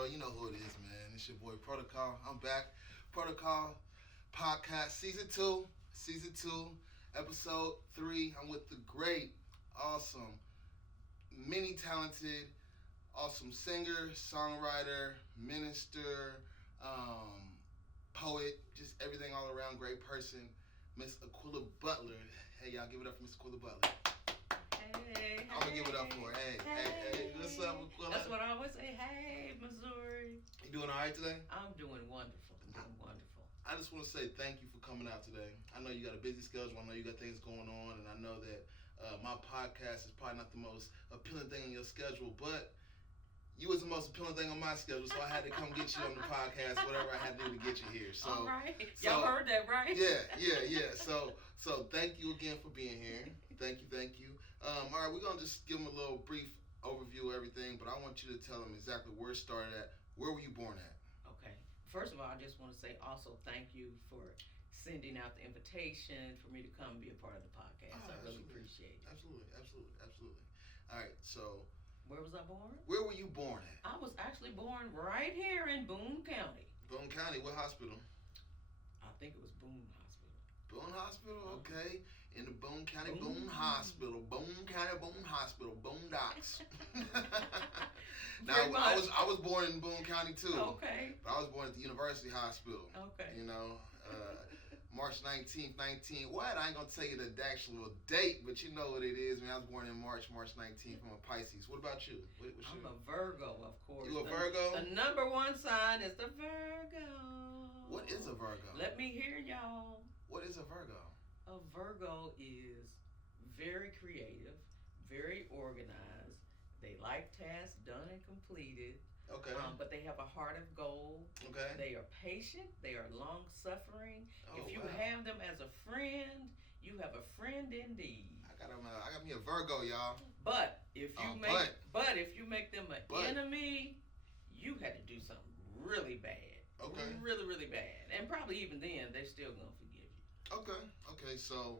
world. You know who it is, man. It's your boy Prodacall. I'm back. Prodacall Podcast Season 2. Season 2, Episode 3. I'm with the great, awesome, many talented, awesome singer, songwriter, minister, poet, just everything all around, great person, Miss Aquilla Butler. Hey, y'all, give it up for Miss Aquilla Butler. Hey, I'm gonna give it up for her. Hey. What's up, Aquilla? That's what I always say. Hey, Missouri. You doing all right today? I'm doing wonderful. Wonderful. I just want to say thank you for coming out today. I know you got a busy schedule. I know you got things going on, and I know that my podcast is probably not the most appealing thing in your schedule, but you was the most appealing thing on my schedule, so I had to come get you on the podcast, whatever I had to do to get you here. So, all right. Y'all heard that, right? Yeah. So thank you again for being here. Thank you. All right, we're going to just give them a little brief overview of everything, but I want you to tell them exactly where it started at. Where were you born at? Okay. First of all, I just want to say also thank you for sending out the invitation for me to come and be a part of the podcast. I really appreciate it. Absolutely. All right, so where was I born? Where were you born at? I was actually born right here in Boone County. Boone County, what hospital? I think it was Boone Hospital. Boone Hospital, okay. In the Boone County Boone Hospital. Boone County Boone Hospital. Boondocks. Now, I was born in Boone County too. Okay. But I was born at the University Hospital. Okay. You know, March 19th, what? I ain't going to tell you the actual date, but you know what it is. Man, I was born in March 19th. I'm a Pisces. What about you? I'm a Virgo, of course. You a Virgo? The number one sign is the Virgo. What is a Virgo? Let me hear y'all. What is a Virgo? A Virgo is very creative, very organized. They like tasks done and completed. Okay. But they have a heart of gold. Okay. They are patient. They are long-suffering. Oh, if you wow. have them as a friend, you have a friend indeed. I got me a Virgo, y'all. But if you make them an enemy, you had to do something really bad. Okay. Really, really bad. And probably even then, they're still gonna forgive you. Okay. So,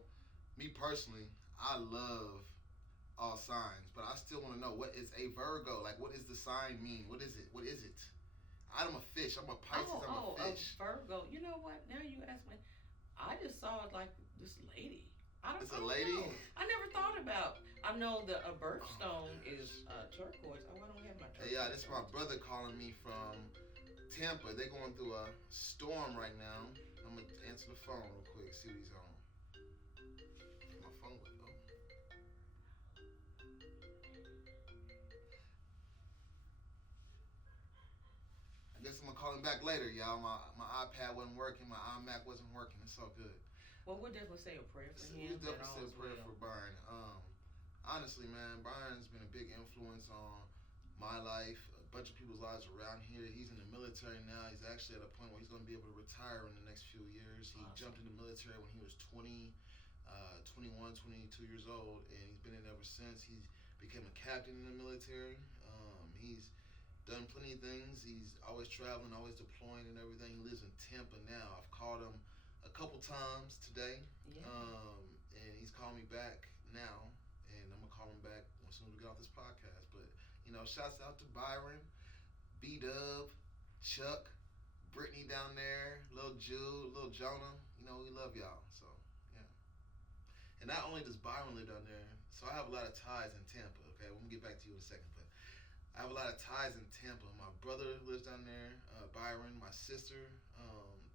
me personally, I love all signs, but I still want to know, what is a Virgo? Like, what does the sign mean? What is it? I'm a fish. I'm a Pisces. I'm a fish. A Virgo. You know what? Now you ask me. I just saw it like this lady. I don't lady? know. I never thought about. I know that a birthstone is turquoise. Oh, I don't have my turquoise. Hey, this is my brother calling me from Tampa. They're going through a storm right now. I'm going to answer the phone real quick, see what he's on. My phone would go. I guess I'm going to call him back later, y'all. My iPad wasn't working. My iMac wasn't working. It's all good. Well, we'll definitely say a prayer for him. We'll definitely say a prayer for Byron. Honestly, man, Byron's been a big influence on my life, a bunch of people's lives around here. He's in the military now. He's actually at a point where he's going to be able to retire in the next few years. He jumped in the military when he was 21, 22 years old, and he's been in ever since. He became a captain in the military. He's done plenty of things. He's always traveling, always deploying and everything. He lives in Tampa now. I've called him a couple times today, and he's calling me back now, and I'm going to call him back as soon as we get off this podcast. But shouts out to Byron, B-Dub, Chuck, Brittany down there, Lil Jude, Lil Jonah. We love y'all. So, yeah. And not only does Byron live down there, so I have a lot of ties in Tampa, okay? We're going to get back to you in a second, but I have a lot of ties in Tampa. My brother lives down there, Byron. My sister,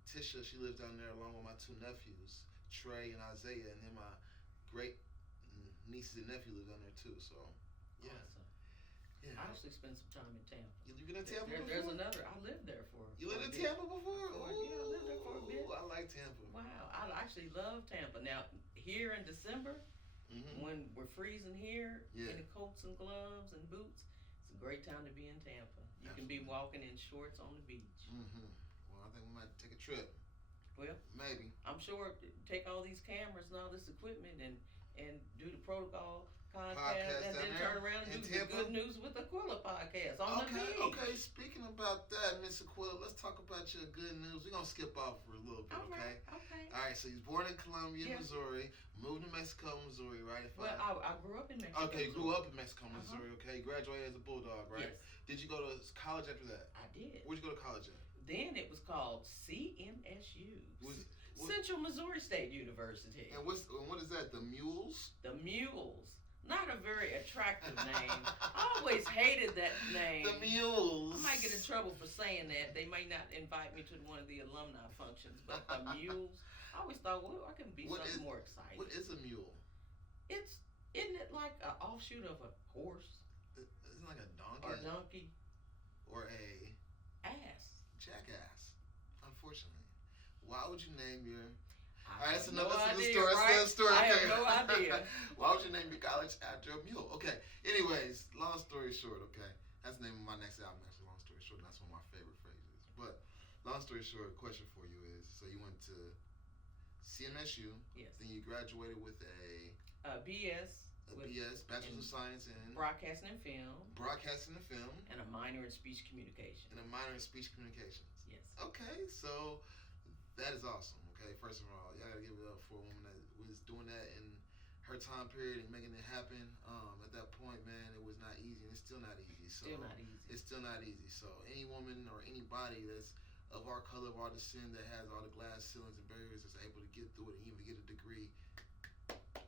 Tisha, she lives down there along with my two nephews, Trey and Isaiah, and then my great nieces and nephew live down there too, so, yeah. Awesome. Yeah. I actually spent some time in Tampa. You been in Tampa before? There's another. I lived there for. You lived in Tampa before? Yeah, I lived there for a bit. I like Tampa. Wow, I actually love Tampa. Now here in December, when we're freezing here in the coats and gloves and boots, it's a great time to be in Tampa. You can be walking in shorts on the beach. Well, I think we might take a trip. Well, maybe. I'm sure take all these cameras and all this equipment and do the Prodacall Podcast and then turn around and do the Good News with Aquilla Podcast on the beach. Okay, speaking about that, Miss Aquilla, let's talk about your good news. We're going to skip off for a little bit, okay? Okay. All right, so he's born in Columbia, Missouri, moved to Mexico, Missouri, right? I grew up in Mexico. Okay, you grew up in Mexico, Missouri. Okay, graduated as a Bulldog, right? Yes. Did you go to college after that? I did. Where'd you go to college at? Then it was called CMSU. Central Missouri State University. And what is that? The Mules? The Mules. Not a very attractive name. I always hated that name. The Mules. I might get in trouble for saying that. They may not invite me to one of the alumni functions, but the Mules. I always thought, well, I can be something more exciting. What is a mule? Isn't it like an offshoot of a horse? Isn't it like a donkey? Or a donkey. Or a ass. Jackass. Unfortunately. Why would you name your... I that's have no idea, story. Right? That's the story. I have no idea. Why would you name your college after a mule? Okay. Anyways, long story short, okay. That's the name of my next album, actually, long story short. That's one of my favorite phrases. But long story short, question for you is, so you went to CMSU. Yes. Then you graduated with a BS. BS, Bachelor's of Science in Broadcasting and Film. Broadcasting and Film. And a minor in Speech Communication. Communications. Yes. Okay, so that is awesome. Okay, first of all, y'all gotta give it up for a woman that was doing that in her time period and making it happen. At that point, man, it was not easy, and it's still not easy. So it's still not easy. So any woman or anybody that's of our color, of our descent, that has all the glass ceilings and barriers, that's able to get through it and even get a degree,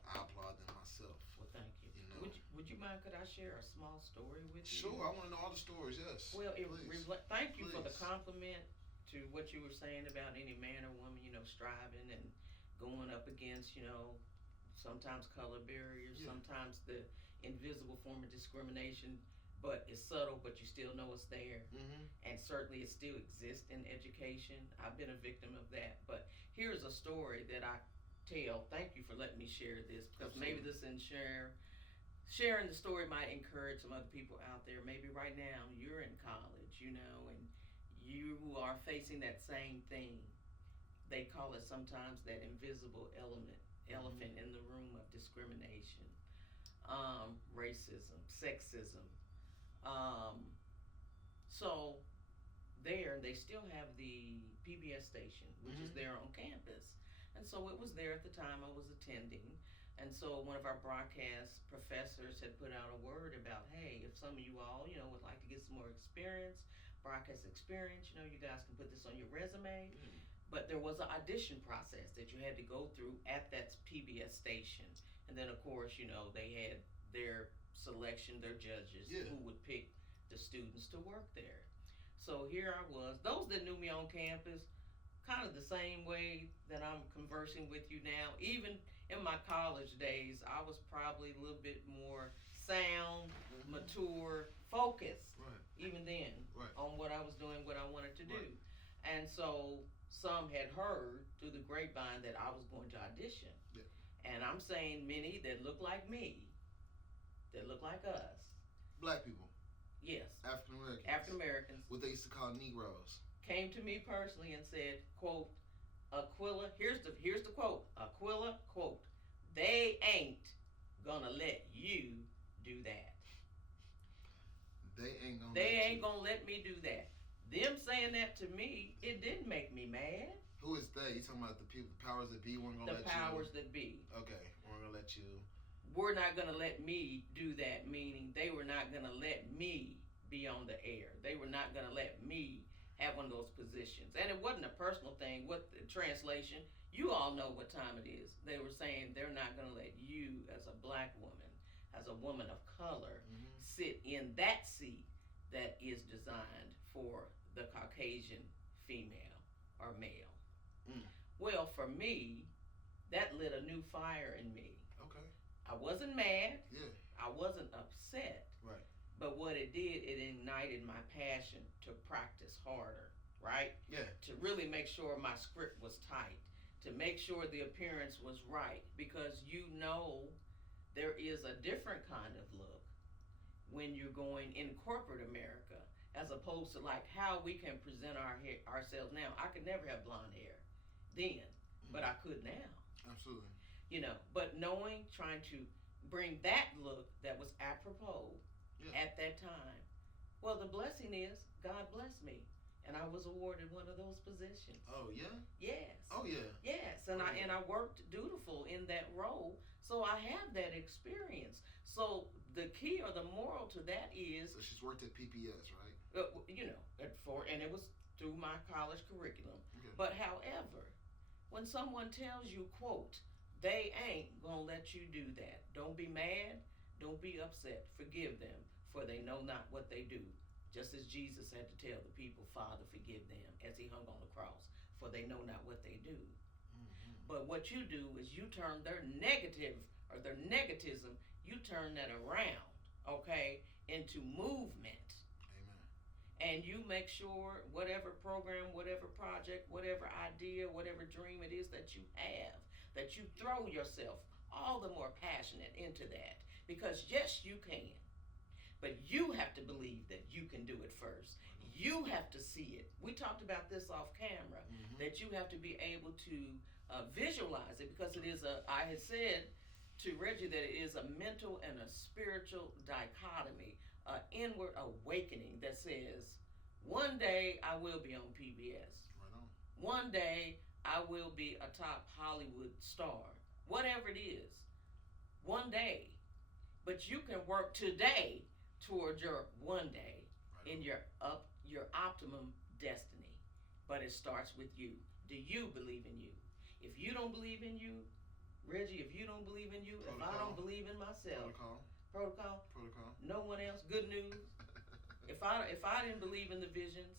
I applaud them myself. Well, thank you. You know, would you mind? Could I share a small story with you? Sure, I want to know all the stories. Yes. Well, thank you for the compliment to what you were saying about any man or woman, striving and going up against, sometimes color barriers, sometimes the invisible form of discrimination, but it's subtle, but you still know it's there. Mm-hmm. And certainly it still exists in education. I've been a victim of that. But here's a story that I tell. Thank you for letting me share this, because maybe this sharing the story might encourage some other people out there. Maybe right now you're in college, and you are facing that same thing. They call it sometimes that invisible elephant in the room of discrimination, racism, sexism. So they still have the PBS station, which is there on campus. And so it was there at the time I was attending. And so one of our broadcast professors had put out a word about, hey, if some of you all, would like to get some more experience, broadcast experience, you guys can put this on your resume. But there was an audition process that you had to go through at that PBS station. And then, of course, they had their selection, their judges who would pick the students to work there. So here I was. Those that knew me on campus, kind of the same way that I'm conversing with you now. Even in my college days, I was probably a little bit more sound, mature, focused, even then, on what I was doing, what I wanted to do. And so some had heard through the grapevine that I was going to audition. And I'm saying many that look like me, that look like us. Black people. Yes. African Americans. African Americans. What they used to call Negroes. Came to me personally and said, quote, Aquilla, here's the quote, Aquilla, quote, they ain't gonna let you do that. They ain't gonna let me do that. Them saying that to me, it didn't make me mad. Who is they? You talking about the people, the powers that be weren't gonna let you? The powers that be. Okay, weren't gonna let you. We're not gonna let me do that, meaning they were not gonna let me be on the air. They were not gonna let me have one of those positions. And it wasn't a personal thing. What the translation, you all know what time it is. They were saying they're not gonna let you, as a black woman, as a woman of color, sit in that seat that is designed for the Caucasian female or male. Well, for me, that lit a new fire in me. Okay. I wasn't mad. Yeah. I wasn't upset. Right. But what it did, it ignited my passion to practice harder, right? Yeah. To really make sure my script was tight, to make sure the appearance was right, because there is a different kind of look when you're going in corporate America, as opposed to like how we can present ourselves now. I could never have blonde hair then, but I could now. Absolutely. But trying to bring that look that was apropos at that time. Well, the blessing is God blessed me, and I was awarded one of those positions. Oh yeah. Yes. Oh yeah. Yes, and I worked dutiful in that role, so I have that experience. So the key or the moral to that is. So she's worked at PPS, right? And it was through my college curriculum. Okay. But however, when someone tells you, quote, they ain't gonna let you do that. Don't be mad. Don't be upset. Forgive them, for they know not what they do. Just as Jesus had to tell the people, Father, forgive them, as he hung on the cross, for they know not what they do. Mm-hmm. But what you do is you turn their negative or their negativism, you turn that around, okay, into movement. Amen. And you make sure whatever program, whatever project, whatever idea, whatever dream it is that you have, that you throw yourself all the more passionate into that. Because yes, you can. But you have to believe that you can do it first. You have to see it. We talked about this off camera, that you have to be able to visualize it, because it is I had said to Reggie that it is a mental and a spiritual dichotomy, an inward awakening that says, one day I will be on PBS. Right on. One day I will be a top Hollywood star. Whatever it is. One day. But you can work today toward your one day in your optimum destiny. But it starts with you. Do you believe in you? If you don't believe in you, Reggie, if you don't believe in you, Protocall. If I don't believe in myself, Protocol. No one else. Good news. If I didn't believe in the visions,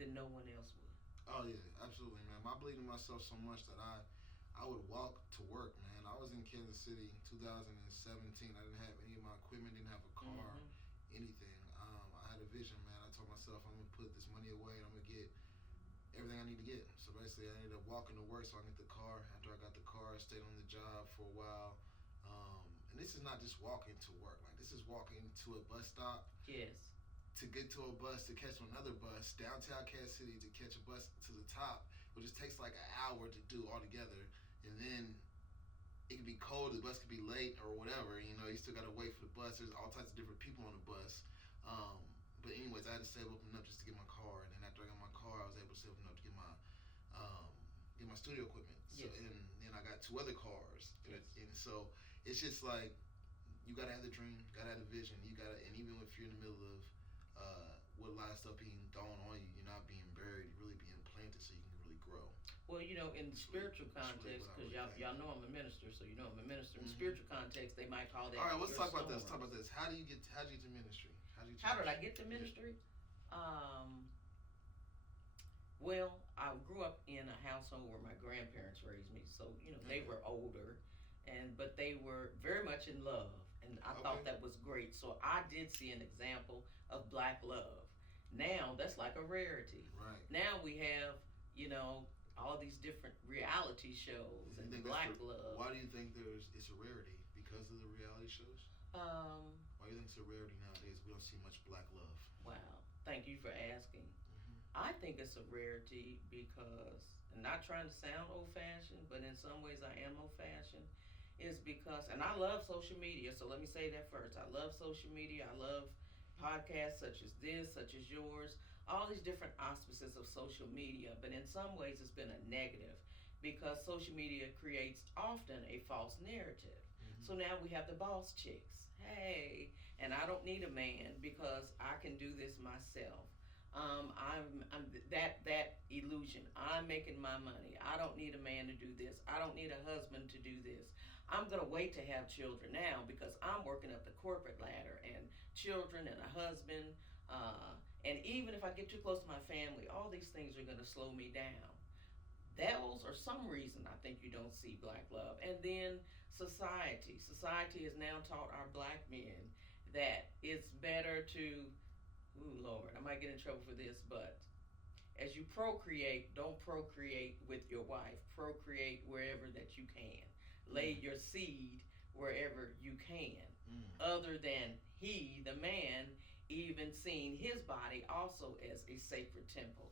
then no one else would. Oh yeah, absolutely, man. I believe in myself so much that I would walk to work, man. I was in Kansas City in 2017. I didn't have any of my equipment, didn't have a car, anything. I had a vision, man. I told myself I'm gonna put this money away and I'm gonna get everything I need to get. So basically, I ended up walking to work so I can get the car. After I got the car, I stayed on the job for a while. And this is not just walking to work. Like, this is walking to a bus stop. Yes. To get to a bus, to catch another bus downtown Kansas City, to catch a bus to the top, which just takes like an hour to do altogether. And then it could be cold, the bus could be late or whatever. You know, you still gotta wait for the bus. There's all types of different people on the bus. But anyways, I had to save up enough just to get my car. And then after I got my car, I was able to save enough to get my studio equipment. So, yes. And then I got 2 other cars. Yes. And so it's just like, you gotta have the dream, gotta have the vision. And even if you're in the middle of with a lot of stuff being thrown on you, you're not being buried, you're really being planted so you can really grow. Well, in the spiritual context, because y'all know I'm a minister, so I'm a minister. In spiritual context, they might call that. All right, let's talk about this. How did you get to ministry? How did I get to ministry? Well, I grew up in a household where my grandparents raised me, so they were older, but they were very much in love, and I thought that was great. So I did see an example of black love. Now that's like a rarity. Right. Now we have all these different reality shows and black love. Why do you think it's a rarity? Because of the reality shows? Why do you think it's a rarity nowadays? We don't see much black love. Wow. Thank you for asking. I think it's a rarity because, and not trying to sound old-fashioned, but in some ways I am old-fashioned, is because, and I love social media, so let me say that first. I love social media. I love podcasts such as this, such as yours, all these different auspices of social media, but in some ways it's been a negative because social media creates often a false narrative. So now we have the boss chicks. Hey, and I don't need a man because I can do this myself. I'm that illusion. I'm making my money. I don't need a man to do this. I don't need a husband to do this. I'm gonna wait to have children now because I'm working up the corporate ladder and children and a husband. And even if I get too close to my family, all these things are gonna slow me down. Those are some reason I think you don't see black love. And then society. Society has now taught our black men that it's better to, Lord, I might get in trouble for this, but as you procreate, don't procreate with your wife. Procreate wherever that you can. Lay your seed wherever you can. Other than he, the man, even seeing his body also as a sacred temple.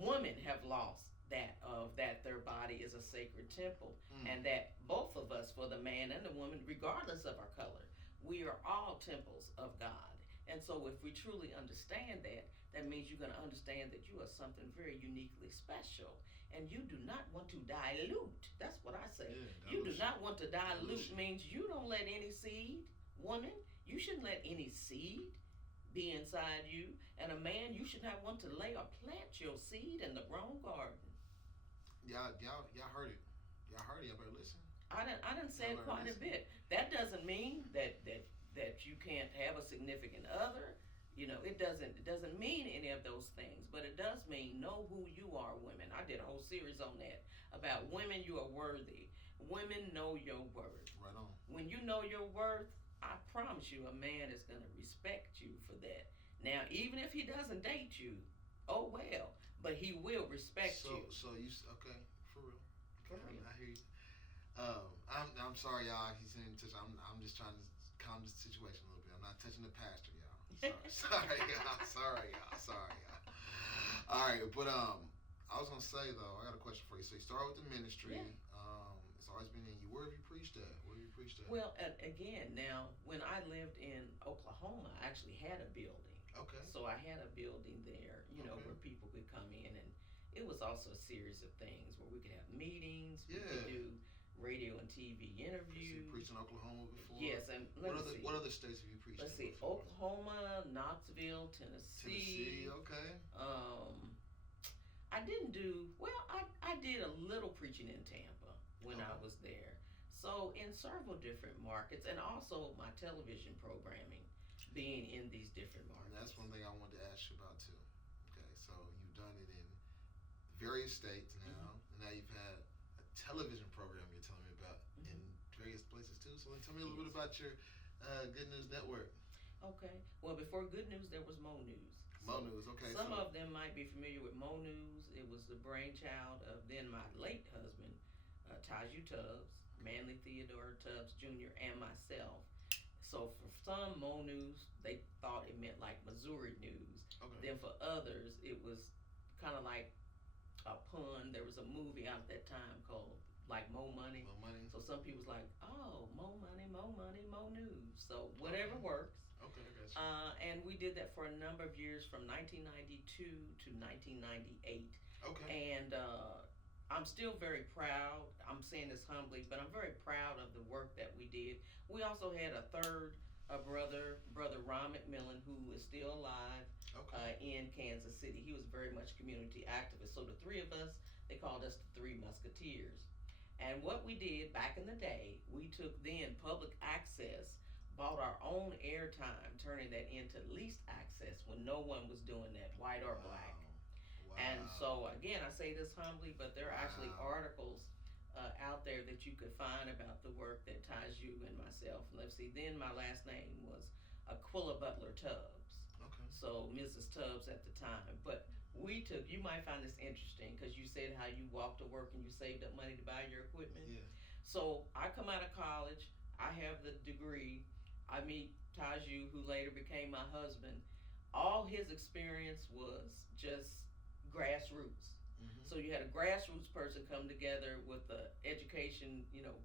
Women have lost that their body is a sacred temple, and that both of us, for the man and the woman, regardless of our color, we are all temples of God. And so if we truly understand that, that means you're going to understand that you are something very uniquely special. And you do not want to dilute. That's what I say. Yeah, you do not want to dilute means you don't let any seed, woman, you shouldn't let any seed be inside you. And a man, you should not want to lay or plant your seed in the wrong garden. Y'all heard it. Y'all heard it. Y'all better listen. I done said quite a bit. That doesn't mean that you can't have a significant other. You know, it doesn't mean any of those things, but it does mean know who you are, women. I did a whole series on that about women. You are worthy. Women, know your worth. Right on. When you know your worth, I promise you, a man is going to respect you for that. Now, even if he doesn't date you, oh well, but he will respect you. So you okay for real? Okay, I hear you. I'm sorry, y'all. He's in touch. I'm just trying to calm the situation a little bit. I'm not touching the pastor, y'all. Sorry, y'all. All right, but I was gonna say though, I got a question for you. So you started with the ministry. Yeah. It's always been in you. Where have you preached at? Well, again, now when I lived in Oklahoma, I actually had a building. Okay. So I had a building there, where people could come in, and it was also a series of things where we could have meetings. Yeah. We could do radio and TV interviews. So you preached in Oklahoma before? Yes, and what other states have you preached in? Let's see, before? Oklahoma, Knoxville, Tennessee. Okay. I didn't do well. I did a little preaching in Tampa when I was there. So in several different markets, and also my television programming being in these different markets. And that's one thing I wanted to ask you about too. Okay, so you've done it in various states now, and now you've had a television program you're telling me about in various places too. So tell me a little bit about your Good News Network. Okay. Well, before Good News, there was Mo News. Mo News, okay. Some of them might be familiar with Mo News. It was the brainchild of then my late husband, Taju Tubbs, Manly Theodore Tubbs Jr., and myself. So for some, Mo News, they thought it meant like Missouri News. Okay. Then for others, it was kind of like a pun. There was a movie out at that time called like Mo Money. Mo Money. So some people's like, oh, Mo Money, Mo News. So whatever works. Okay, I got you. And we did that for a number of years from 1992 to 1998. Okay. And I'm still very proud. I'm saying this humbly, but I'm very proud of the work that we did. We also had a third brother Ron McMillan, who is still alive in Kansas City. He was very much community activist. So the three of us, they called us the Three Musketeers. And what we did back in the day, we took then public access, bought our own airtime, turning that into leased access when no one was doing that, white or black. Wow. And so again, I say this humbly, but there are actually articles out there that you could find about the work that Taju and myself. Let's see, then my last name was Aquilla Butler Tubbs. Okay. So Mrs. Tubbs at the time. But we took, you might find this interesting because you said how you walked to work and you saved up money to buy your equipment. Yeah. So I come out of college, I have the degree, I meet Taju, who later became my husband. All his experience was just grassroots. Mm-hmm. So you had a grassroots person come together with a education,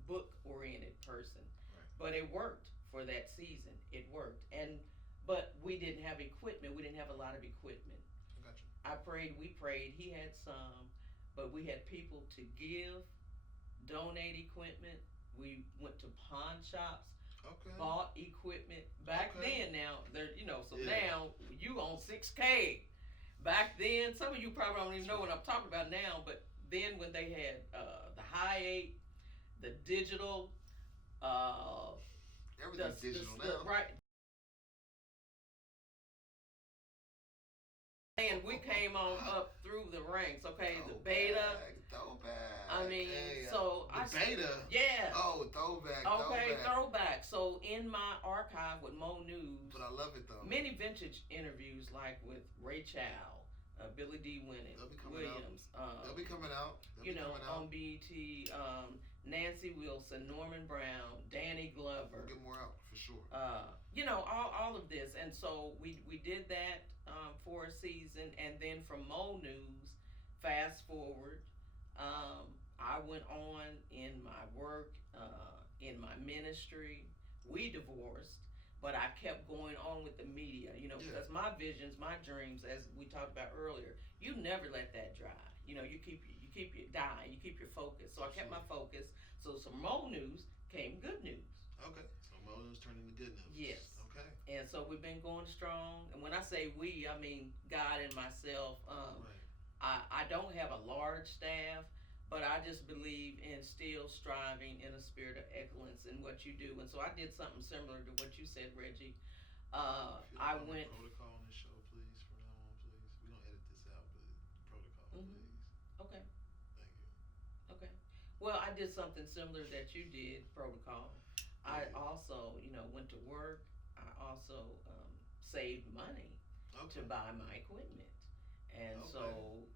book-oriented person. Right. But it worked for that season. It worked. But we didn't have equipment. We didn't have a lot of equipment. Gotcha. I prayed, we prayed. He had some, but we had people to give, donate equipment. We went to pawn shops. Okay. Bought equipment back then. Now now you on 6K. Back then, some of you probably don't even know what I'm talking about now. But then when they had the high 8, the digital, everything's digital now, right? And we came on up through the ranks. Okay, the beta. Throwback. I mean, beta. Yeah. Oh, throwback. Okay, throwback. So in my archive with Mo News. But I love it though. Many vintage interviews like with Ray Chow, Billy D. Winnet, Williams. They'll be coming out. On BET. Nancy Wilson, Norman Brown, Danny Glover. We'll get more out for sure. All of this, and so we did that for a season, and then from Mo News, fast forward, I went on in my work, in my ministry. We divorced, but I kept going on with the media, because my visions, my dreams, as we talked about earlier, you never let that dry. You keep your focus. So I kept my focus. So some more news came good news. Okay, so more news turned into good news. Yes. Okay. And so we've been going strong. And when I say we, I mean God and myself. Right. I don't have a large staff, but I just believe in still striving in a spirit of excellence in what you do. And so I did something similar to what you said, Reggie. I went. Protocol on the show, please, from now on, please. We don't edit this out, but protocol, please. Okay. Thank you. Okay. Well, I did something similar that you did, Protocol. I also, went to work. I also saved money to buy my equipment. And so,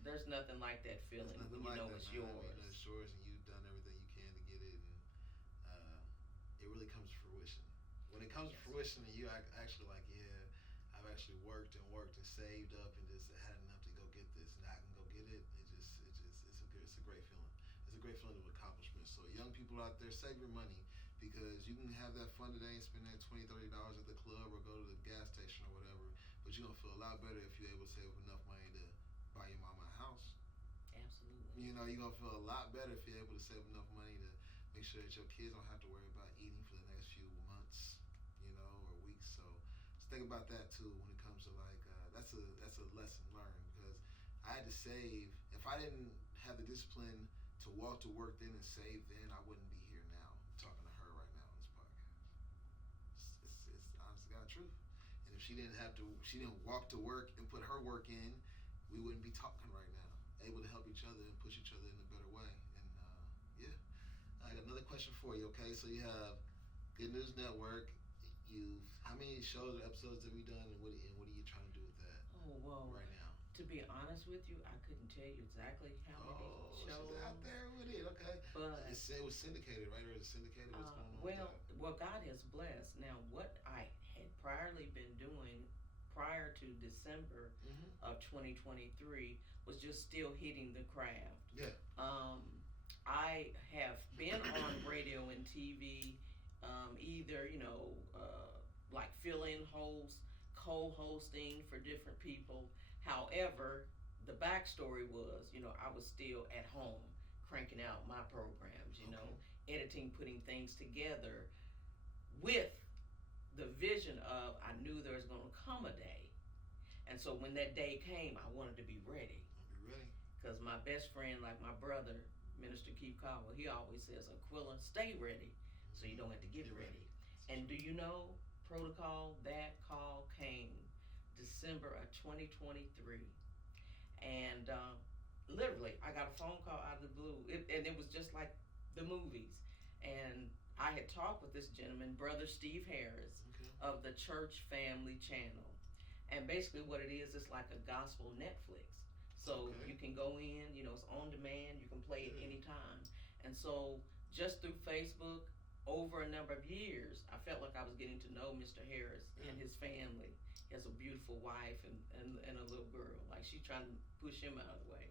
there's nothing like that feeling when you know it's yours. It's yours and you've done everything you can to get it, and it really comes to fruition. When it comes to fruition and you actually like, I've actually worked and saved up and just had enough to go get this and I can go get it, it's a great feeling. It's a great feeling of accomplishment. So young people out there, save your money, because you can have that fun today and spend that $20, $30 at the club or go to the gas station or whatever, but you're going to feel a lot better if you're able to save enough money to buy your mama a house. Absolutely. You're going to feel a lot better if you're able to save enough money to make sure that your kids don't have to worry about eating for the next few months, or weeks. So just think about that too when it comes to that's a lesson learned, because I had to save. If I didn't have the discipline to walk to work then and save then, I wouldn't be here now talking to her right now on this podcast. It's honest to God truth. And if she didn't walk to work and put her work in, we wouldn't be talking right now, able to help each other and push each other in a better way. And I got another question for you. Okay, so you have Good News Network. How many shows or episodes have you done, and what are you trying to do with that? Oh, well, right now. To be honest with you, I couldn't tell you exactly how many shows. She's out there with it. Okay, but it was syndicated, right? Or is it syndicated? What's going on? Well, God has blessed. Now, what I had priorly been doing prior to December of 2023 was just still hitting the craft. Yeah. I have been on radio and TV, either like fill-in hosts, co-hosting for different people. However, the backstory was, I was still at home cranking out my programs, editing, putting things together with the vision of I knew there was going to come a day. And so when that day came, I wanted to be ready. Because my best friend, like my brother, Minister Keith Caldwell, he always says, Aquilla, stay ready so you don't have to get ready. And do you know, Protocol, that call came December of 2023. And literally, I got a phone call out of the blue. And it was just like the movies. And I had talked with this gentleman, Brother Steve Harris, of the Church Family Channel. And basically what it is, it's like a gospel Netflix. So you can go in, it's on demand, you can play it anytime. And so just through Facebook, over a number of years, I felt like I was getting to know Mr. Harris and his family. He has a beautiful wife and a little girl. Like, she's trying to push him out of the way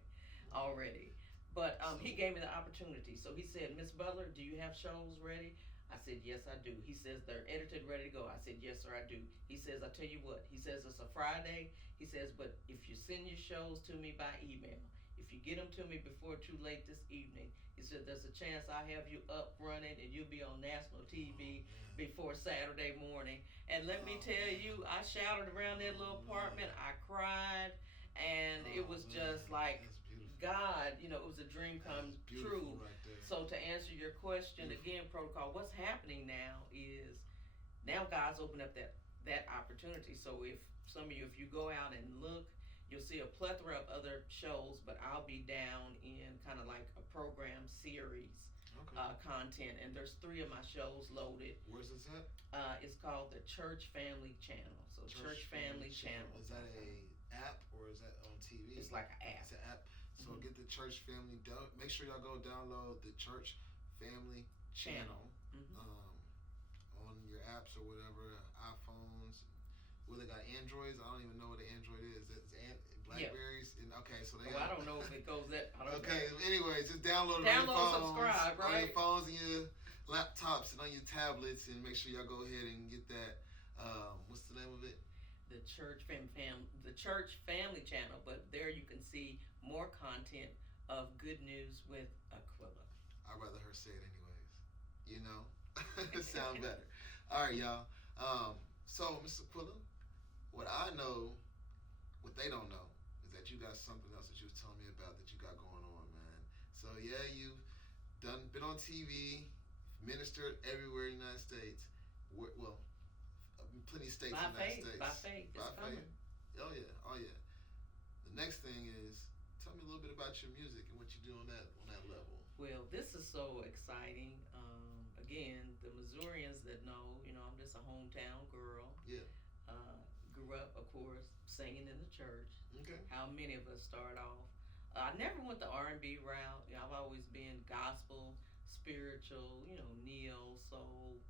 already. But he gave me the opportunity. So he said, Miss Butler, do you have shows ready? I said, yes, I do. He says, they're edited, ready to go. I said, yes, sir, I do. He says, I'll tell you what. He says, it's a Friday. He says, but if you send your shows to me by email, if you get them to me before too late this evening, he said, there's a chance I'll have you up running and you'll be on national TV before Saturday morning. And let me tell you, I shouted around that little apartment. I cried. And it was just like, God, it was a dream come true. Right, so to answer your question again, Protocol, what's happening now is now God's opened up that opportunity. So if some of you, if you go out and look, you'll see a plethora of other shows, but I'll be down in kind of like a program series content, and there's 3 of my shows loaded. Where's this at? It's called the Church Family Channel. So Church Family Channel. Is that a app or is that on TV? It's like an app. It's an app. So get the Church Family. Make sure y'all go download the Church Family Channel on your apps or whatever, iPhones. Well, they got Androids. I don't even know what an Android is. It's Blackberries. And so they. I don't know if it goes that. Anyways, just download it on your phones, subscribe, right? On your phones and your laptops and on your tablets, and make sure y'all go ahead and get that. What's the name of it? The Church Family Channel. But there you can see more content of Good News with Aquilla. I'd rather her say it anyways. You know, it sounds better. All right, y'all. So, Mr. Aquilla, what I know, what they don't know, is that you got something else that you was telling me about that you got going on, man. So yeah, you've been on TV, ministered everywhere in the United States. Well, plenty of states in the United States. By faith, it's coming. Oh yeah. The next thing is, tell me a little bit about your music and what you do on that level. Well, this is so exciting. Again, the Missourians that know, I'm just a hometown girl. Yeah. Grew up, of course, singing in the church. Okay. How many of us start off? I never went the R&B route. I've always been gospel, spiritual, neo, soul.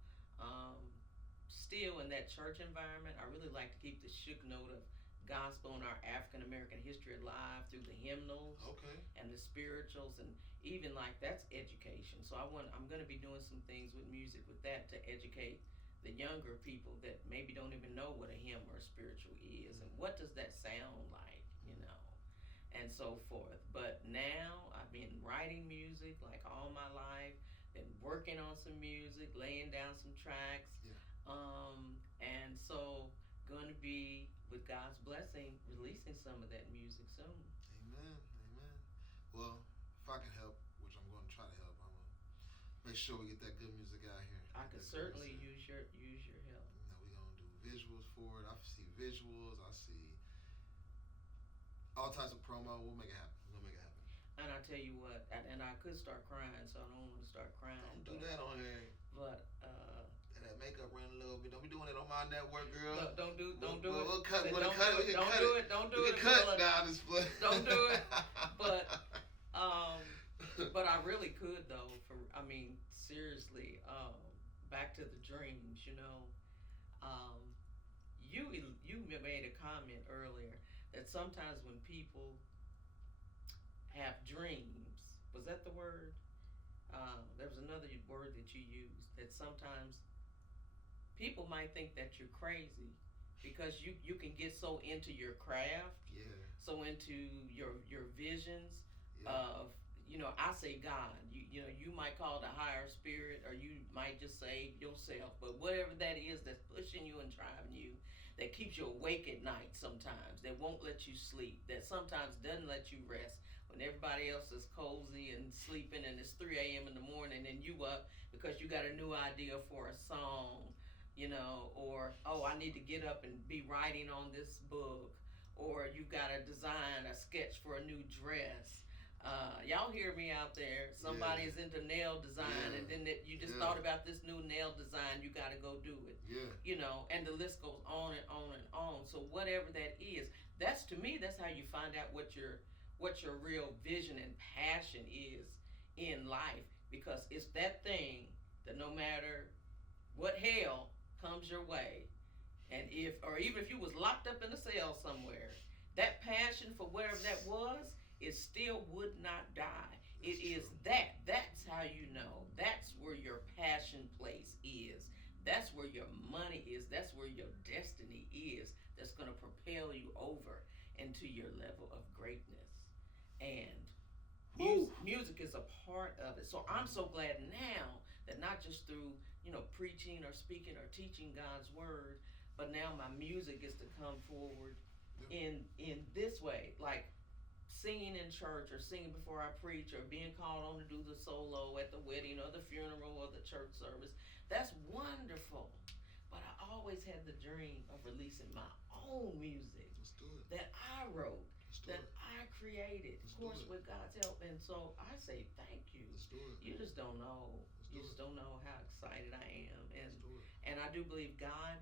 Still in that church environment, I really like to keep the shook note of gospel and our African American history alive through the hymnals. Okay. And the spirituals, and even like that's education. So I'm going to be doing some things with music with that to educate the younger people that maybe don't even know what a hymn or a spiritual is, and what does that sound like, and so forth. But now I've been writing music like all my life, been working on some music, laying down some tracks. Yeah. And so going to be, with God's blessing, releasing some of that music soon. Amen. Well, if I can help, which I'm going to try to help, I'm going to make sure we get that good music out here. I could certainly use your help. We're going to do visuals for it. I see visuals. I see all types of promo. We'll make it happen. And I tell you what, and I could start crying, so I don't want to start crying. Don't do that on here. But that makeup ran a little bit. Don't be doing it on my network, girl. Don't do it. Don't do it. Don't do it. Cut down this foot. Don't do it. But I really could though. Seriously. Back to the dreams. You made a comment earlier that sometimes when people have dreams, was that the word? There was another word that you used, that sometimes people might think that you're crazy because you can get so into your craft, so into your visions of, I say God, you might call it a higher spirit, or you might just say yourself, but whatever that is that's pushing you and driving you, that keeps you awake at night sometimes, that won't let you sleep, that sometimes doesn't let you rest when everybody else is cozy and sleeping and it's 3 a.m. in the morning and you up because you got a new idea for a song, or, oh, I need to get up and be writing on this book, or you've got to design a sketch for a new dress. Y'all hear me out there. Somebody is into nail design, and then you just thought about this new nail design, you got to go do it. And the list goes on and on and on. So whatever that is, that's, to me, that's how you find out what your real vision and passion is in life, because it's that thing that no matter what hell comes your way, and even if you was locked up in a cell somewhere, that passion for whatever that was, it still would not die. That's true. That's how you know. That's where your passion place is. That's where your money is. That's where your destiny is. That's going to propel you over into your level of greatness. And music is a part of it. So I'm so glad now that not just through, preaching or speaking or teaching God's word, but now my music is to come forward in this way, like singing in church, or singing before I preach, or being called on to do the solo at the wedding or the funeral or the church service. That's wonderful. But I always had the dream of releasing my own music that I wrote, that I created, of course, with God's help. And so I say thank you. You just don't know. You just don't know how excited I am. And I do believe God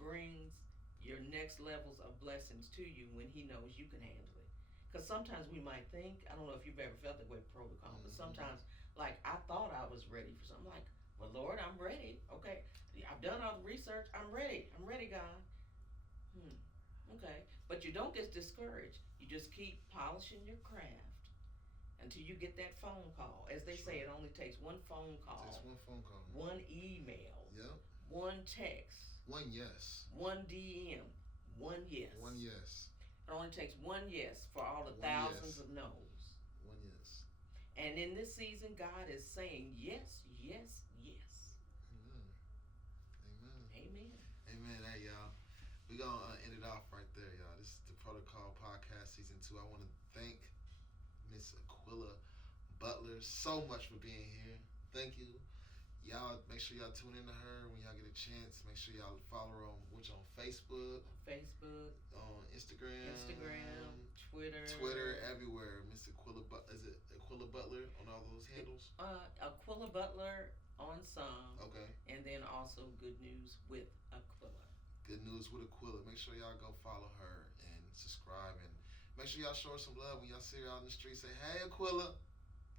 brings your next levels of blessings to you when he knows you can handle it. Because sometimes we might think, I don't know if you've ever felt that way with Protocol, but sometimes, like, I thought I was ready for something. Like, well, Lord, I'm ready. Okay, I've done all the research. I'm ready, God. Okay, but you don't get discouraged. You just keep polishing your craft until you get that phone call. As they say, it only takes one phone call. Just one phone call. One email. Yep. One text. One yes. One DM. One yes. One yes. It only takes one yes for all the thousands of no's. One yes. And in this season, God is saying yes, yes, yes. Amen. Amen. Amen. Amen. Hey, y'all. We're going to end it off right there, y'all. This is the Prodacall Podcast Season 2. I want to thank Miss Aquilla Butler so much for being here. Thank you. Y'all, make sure y'all tune in to her when y'all get a chance. Make sure y'all follow her on Facebook. On Instagram. Twitter, everywhere. Miss Aquilla Butler. Is it Aquilla Butler on all those handles? Aquilla Butler on some. Okay. And then also Good News with Aquilla. Good News with Aquilla. Make sure y'all go follow her and subscribe, and make sure y'all show her some love when y'all see her out in the street. Say, hey, Aquilla.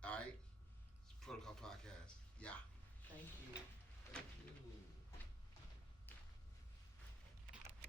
All right. It's Prodacall Podcast. Yeah. Thank you. Thank you.